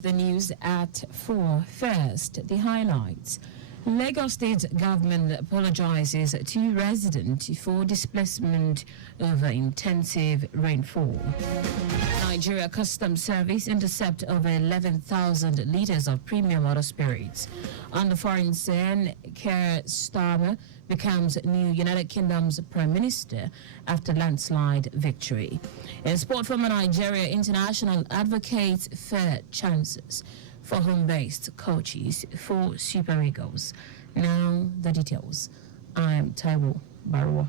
The news at 4. First, the highlights. Lagos State government apologizes to residents for displacement over intensive rainfall. Nigeria Customs Service intercept over 11,000 litres of premium water spirits. On the foreign scene, Keir Starmer becomes new United Kingdom's Prime Minister after landslide victory. In sport from Nigeria, international advocates fair chances for home-based coaches for Super Eagles. Now the details. I'm Taiwo Baruwa.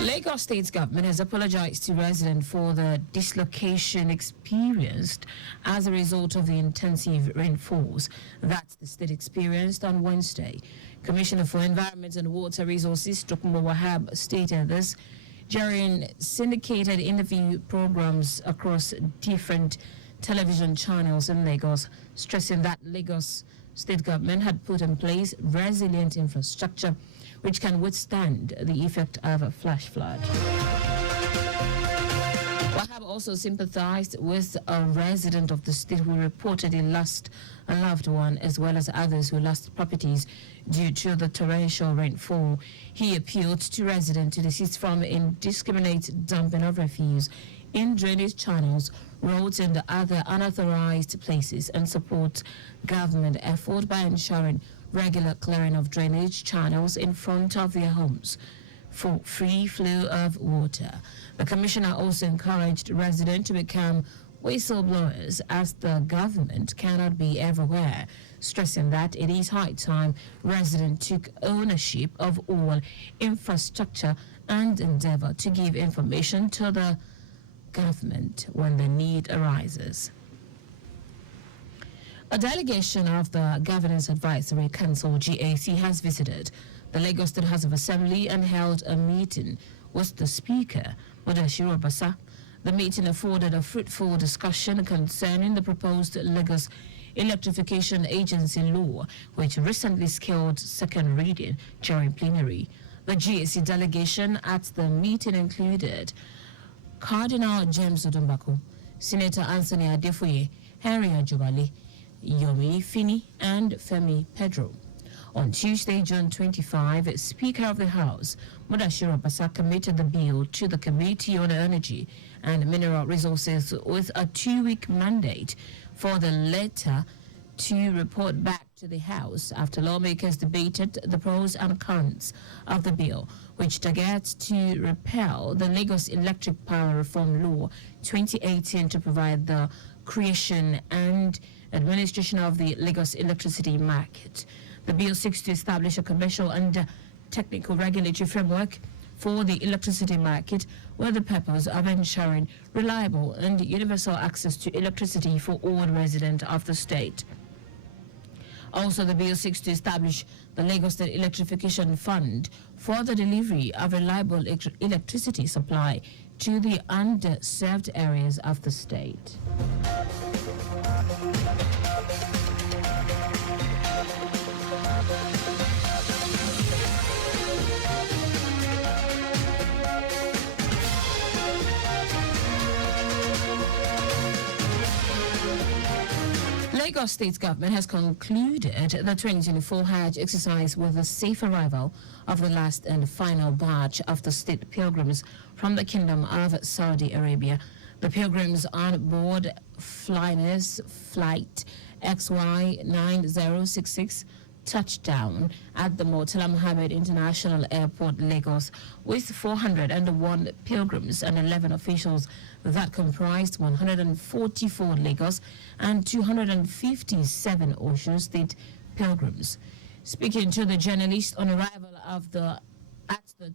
Lagos State's government has apologized to residents for the dislocation experienced as a result of the intensive rainfalls that the state experienced on Wednesday. Commissioner for Environment and Water Resources, Tokunbo Wahab, stated this during syndicated interview programs across different television channels in Lagos, stressing that Lagos State government had put in place resilient infrastructure which can withstand the effect of a flash flood. Wahab also sympathized with a resident of the state who reportedly lost a loved one, as well as others who lost properties due to the torrential rainfall. He appealed to residents to desist from indiscriminate dumping of refuse in drainage channels, roads, and other unauthorized places, and support government effort by ensuring regular clearing of drainage channels in front of their homes for free flow of water. The commissioner also encouraged residents to become whistleblowers, as the government cannot be everywhere, stressing that it is high time residents took ownership of all infrastructure and endeavor to give information to the government when the need arises. A delegation of the Governance Advisory Council, GAC, has visited the Lagos State House of Assembly and held a meeting with the Speaker, Taiwo Baruwa. The meeting afforded a fruitful discussion concerning the proposed Lagos Electrification Agency law, which recently scaled second reading during plenary. The GAC delegation at the meeting included Cardinal James Odumbako, Senator Anthony Adefoye, Henry Ajubale, Yomi Fini, and Femi Pedro. On Tuesday, June 25, Speaker of the House, Taiwo Baruwa, committed the bill to the Committee on Energy and Mineral Resources with a 2-week mandate for the latter to report back to the House after lawmakers debated the pros and cons of the bill, which targets to repeal the Lagos Electric Power Reform Law 2018 to provide the creation and administration of the Lagos electricity market. The bill seeks to establish a commercial and technical regulatory framework for the electricity market with the purpose of ensuring reliable and universal access to electricity for all residents of the state. Also, the bill seeks to establish the Lagos State Electrification Fund for the delivery of reliable electricity supply to the underserved areas of the state. Lagos State government has concluded the 2024 Hajj exercise with the safe arrival of the last and final batch of the state pilgrims from the Kingdom of Saudi Arabia. The pilgrims on board Flyners Flight XY9066 touched down at the Murtala Mohammed International Airport, Lagos, with 401 pilgrims and 11 officials that comprised 144 Lagos and 257 Osun State pilgrims. Speaking to the journalist on arrival at the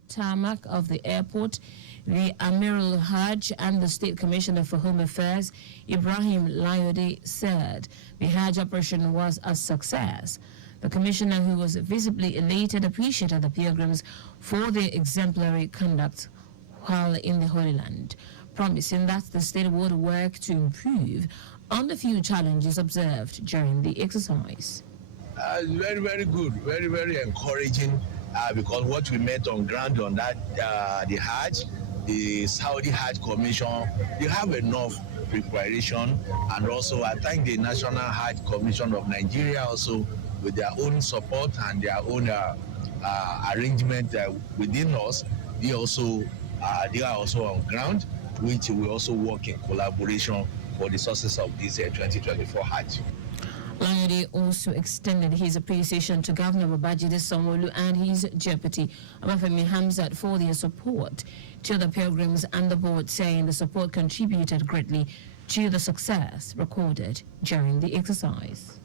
tarmac of the airport, the Amirul Hajj and the State Commissioner for Home Affairs, Ibrahim Layode, said the Hajj operation was a success. The commissioner, who was visibly elated, appreciated the pilgrims for their exemplary conduct while in the Holy Land, promising that the state would work to improve on the few challenges observed during the exercise. Very, very good, very, very encouraging because what we met on ground on that, the Hajj, the Saudi Hajj Commission, they have enough preparation, and also I thank the National Hajj Commission of Nigeria also with their own support and their own arrangement within us. They are also on ground, which we also work in collaboration for the success of this 2024 Hajj. Layode also extended his appreciation to Governor Babajide Sanwo-Olu and his deputy, Obafemi Hamzat, for their support to the pilgrims and the board, saying the support contributed greatly to the success recorded during the exercise.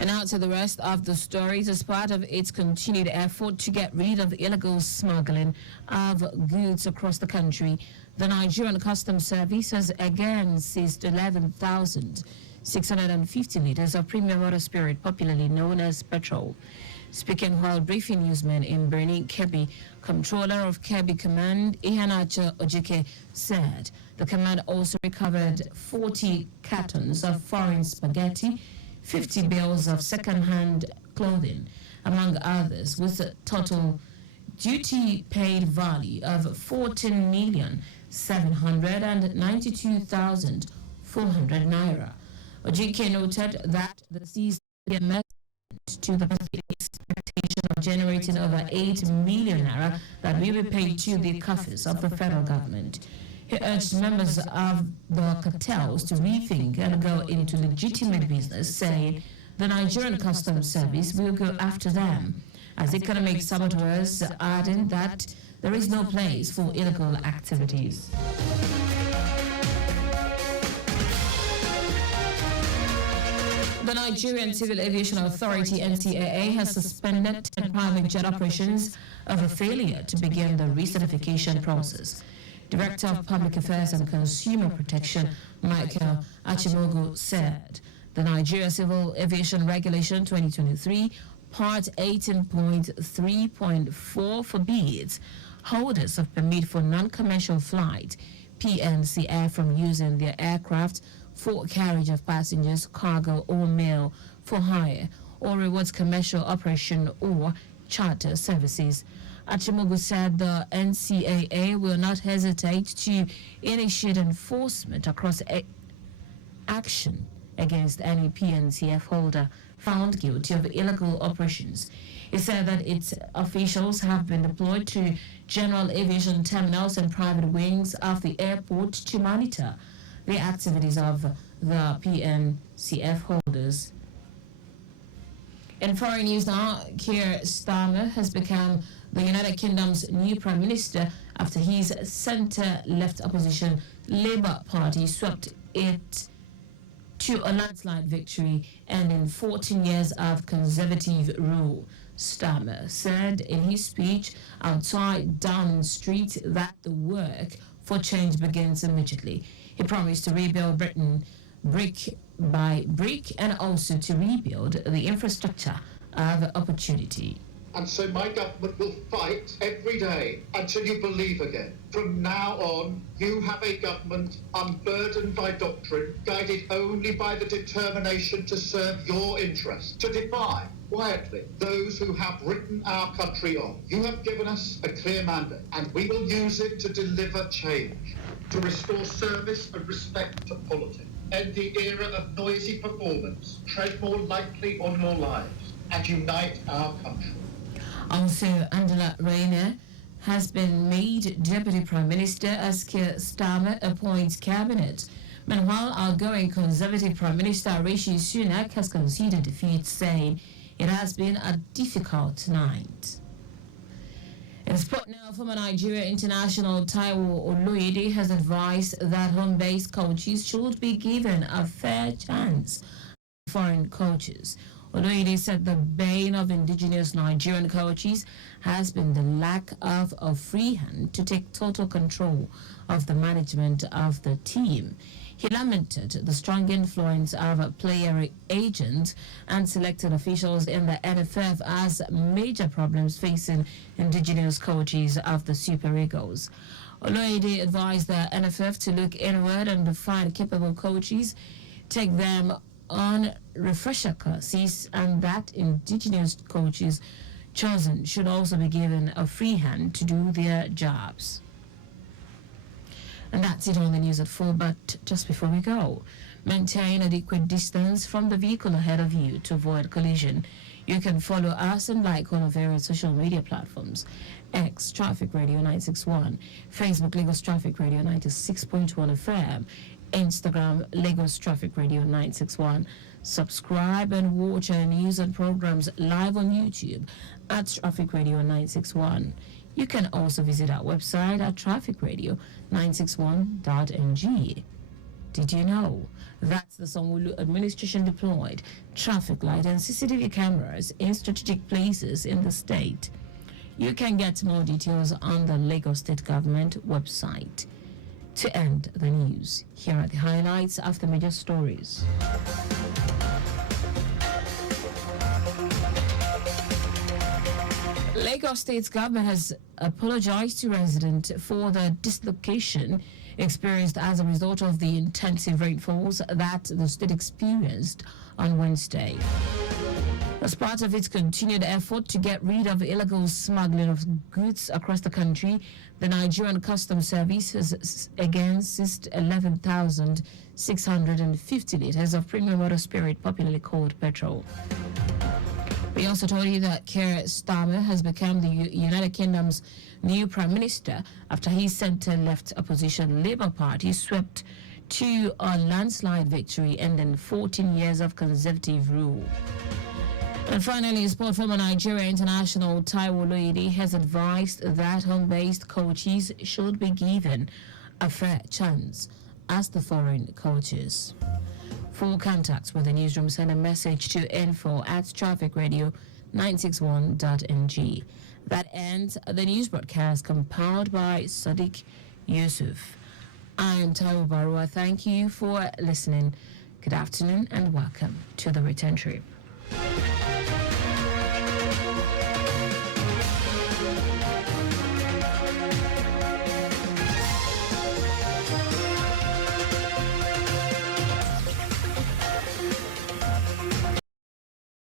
And now to the rest of the stories. As part of its continued effort to get rid of illegal smuggling of goods across the country, the Nigerian Customs Service has again seized 11,650 litres of premium water spirit, popularly known as petrol. Speaking while briefing newsmen in Birni, Kebbi, Controller of Kebbi Command, Ihanacha Ojike, said the command also recovered 40 cartons of foreign spaghetti, 50 bales of second-hand clothing, among others, with a total duty paid value of 14,792,400 naira. Ojike noted that the seized to the expectation of generating over 8 million naira that will be paid to the coffers of the federal government. He urged members of the cartels to rethink and go into legitimate business, saying the Nigerian Customs Service will go after them as economic saboteurs, adding that there is no place for illegal activities. The Nigerian Civil Aviation Authority, NCAA, has suspended 10 private jet operations over failure to begin the recertification process. Director of Public Affairs and Consumer Protection, Michael Achimogu, said the Nigeria Civil Aviation Regulation 2023, Part 18.3.4 forbids holders of permit for non-commercial flight, PNCF, from using their aircraft for carriage of passengers, cargo, or mail for hire, or rewards commercial operation or charter services. Achimogu said the NCAA will not hesitate to initiate enforcement across action against any PNCF holder found guilty of illegal operations. He said that its officials have been deployed to general aviation terminals and private wings of the airport to monitor the activities of the PNCF holders. In foreign news now, Keir Starmer has become the United Kingdom's new Prime Minister after his centre-left opposition Labour Party swept it to a landslide victory ending 14 years of Conservative rule. Starmer said in his speech outside Downing Street that the work for change begins immediately. He promised to rebuild Britain brick by brick and also to rebuild the infrastructure of opportunity. And so my government will fight every day until you believe again. From now on, you have a government unburdened by doctrine, guided only by the determination to serve your interests, to defy quietly those who have written our country on. You have given us a clear mandate, and we will use it to deliver change, to restore service and respect to politics, end the era of noisy performance, tread more lightly on your lives, and unite our country. Also, Angela Rayner has been made Deputy Prime Minister as Keir Starmer appoints cabinet. Meanwhile, outgoing Conservative Prime Minister Rishi Sunak has conceded defeat, saying it has been a difficult night. In sport now, former Nigeria international Taiwo Baruwa has advised that home-based coaches should be given a fair chance to foreign coaches. Baruwa said the bane of indigenous Nigerian coaches has been the lack of a free hand to take total control of the management of the team. He lamented the strong influence of player agents and selected officials in the NFF as major problems facing indigenous coaches of the Super Eagles. Baruwa advised the NFF to look inward and find capable coaches, take them on refresher courses, and that indigenous coaches chosen should also be given a free hand to do their jobs. And that's it on the news at 4, but just before we go, maintain adequate distance from the vehicle ahead of you to avoid collision. You can follow us and like on our various social media platforms: X Traffic Radio 961, Facebook Lagos Traffic Radio 96.1 FM, Instagram Lagos Traffic Radio 961. Subscribe and watch our news and programs live on YouTube at Traffic Radio 961. You can also visit our website at trafficradio961.ng. Did you know that the Sanwo-Olu administration deployed traffic light and CCTV cameras in strategic places in the state? You can get more details on the Lagos State Government website. To end the news, here are the highlights of the major stories. Lagos State Government has apologized to residents for the dislocation experienced as a result of the intensive rainfalls that the state experienced on Wednesday. As part of its continued effort to get rid of illegal smuggling of goods across the country, the Nigerian Customs Service has again seized 11,650 litres of premium water spirit, popularly called petrol. We also told you that Keir Starmer has become the United Kingdom's new Prime Minister after his centre-left opposition Labour Party swept to a landslide victory ending 14 years of Conservative rule. And finally, sport former Nigeria international Taiwo Baruwa has advised that home-based coaches should be given a fair chance as the foreign coaches. For contacts with the newsroom, send a message to info@trafficradio961.ng. That ends the news broadcast compiled by Sadiq Yusuf. I am Taiwo Baruwa. Thank you for listening. Good afternoon and welcome to the return trip.